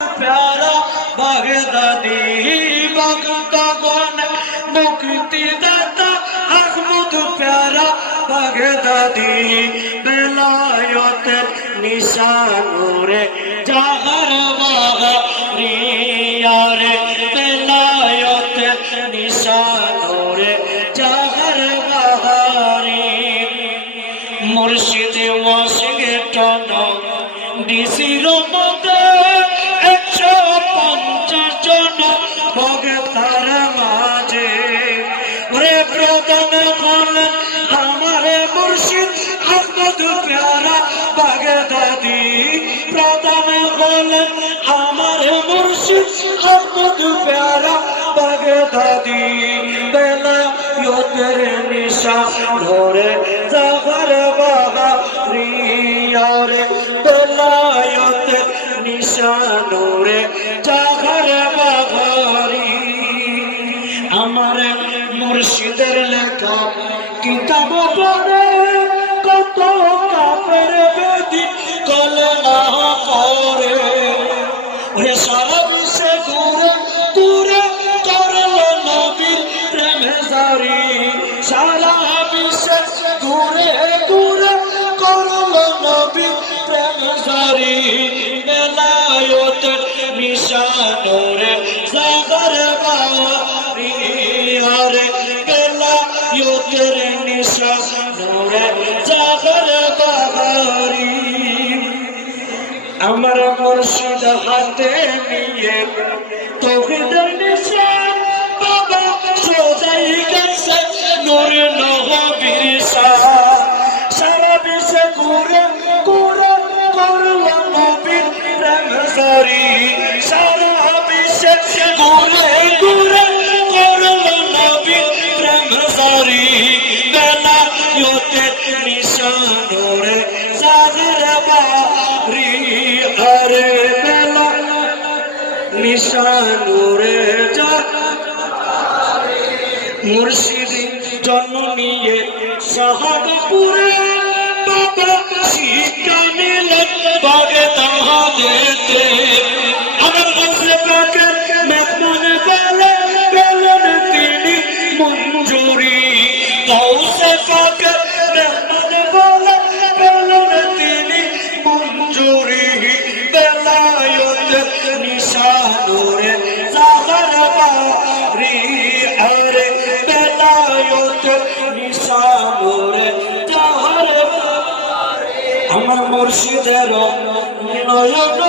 प्यारा बागदादी भक्तगण मुक्तिदाता अहमद प्यारा बागदादी बेलायतेर निशानुरे जागर बागारी यारे बेलायतेर निशानुरे जागर बागारी मुर्शिद वाशिंगटन ডিসির মধ্যে 150 জন ভক্তার মাঝে রে প্রধান হলেন আমার মুর্শিদ আহমদ প্যারা বাগদাদি প্রধান হলেন আমার মুর্শিদ আহমদ প্যারা বাগদাদি বেলায়েতের নিশা ধরে জাগর বাগারি রে বেলায়েতের নিশানুরে জাগর বাগারি আমার মুর্শিদের লেখা কিতাব পড়ে কত কাফের বেদি কলমা পড়ে ওরে সারা বিশ্বে ঘুরে দূরে করলো নবীর প্রেম জারি সারা বিশ্বে ঘুরে ঘুরে করলো নবীর প্রেম জারি বেলায়েতের নিশানুরে জাগর বাগারি রে বেলায়েতের নিশানুরে জাগর বাগারি আমার মুর্শিদ হাতে নিয়ে তৌহিদের নিশান বাবা সোজাই গেছে নূর নবীর শান সারা বিশ্বে ঘুরে ঘুরে করলো নবীর প্রেম জারি সারা বিশ্বে ঘুরে ঘুরে করলো নবীর প্রেম জারি বেলায়েতের নিশানুরে জাগর বাগারি রে বেলায়েতের নিশানুরে মুর্শিদ জন্ম নিয়ে শাহাদপুরে বাবা শিক্ষা নিলেন বাগদাদেতে আমার কাছে পাকের মেহমান পেলেন তিনি মঞ্জুরি গাউসে পাকের মেহমান পেলেন তিনি মঞ্জুরি বেলায়েতের নিশানুরে জাগর বাগারি রে বেলায়েতের নিশানুরে জাগর বাগারি আমার মুর্শিদের নয়ন